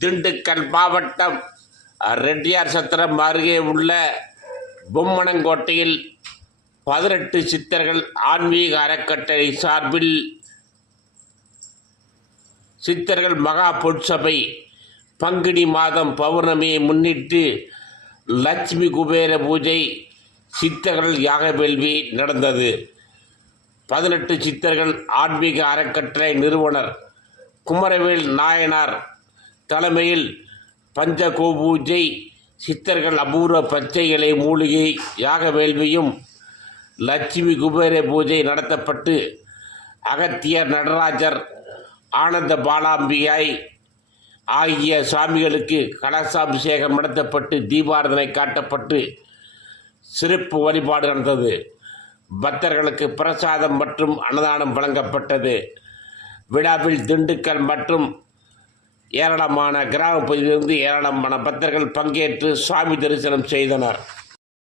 திண்டுக்கல் மாவட்டம் ரெட்டியார் சத்திரம் அருகே உள்ள பொம்மனங்கோட்டையில் பதினெட்டு சித்தர்கள் ஆன்மீக அறக்கட்டளை சார்பில் சித்தர்கள் மகா பொற்சபை பங்குனி மாதம் பௌர்ணமியை முன்னிட்டு லட்சுமி குபேர பூஜை சித்தர்கள் யாக வேள்வி நடந்தது. பதினெட்டு சித்தர்கள் ஆன்மீக அறக்கட்டளை நிறுவனர் குமரவேல் நாயனார் தலைமையில் பஞ்சகோ பூஜை சித்தர்கள் அபூர்வ பச்சைகளை மூலிகை யாக வேள்வியும் லட்சுமி குபேர பூஜை நடத்தப்பட்டு அகத்தியர் நடராஜர் ஆனந்த பாலாம்பியாய் ஆகிய சுவாமிகளுக்கு கலசாபிஷேகம் நடத்தப்பட்டு தீபாரதனை காட்டப்பட்டு சிறப்பு வழிபாடு நடந்தது. பக்தர்களுக்கு பிரசாதம் மற்றும் அன்னதானம் வழங்கப்பட்டது. விழாவில் திண்டுக்கல் மற்றும் ஏராளமான கிராம பகுதியிலிருந்து ஏராளமான பக்தர்கள் பங்கேற்று சாமி தரிசனம் செய்தனர்.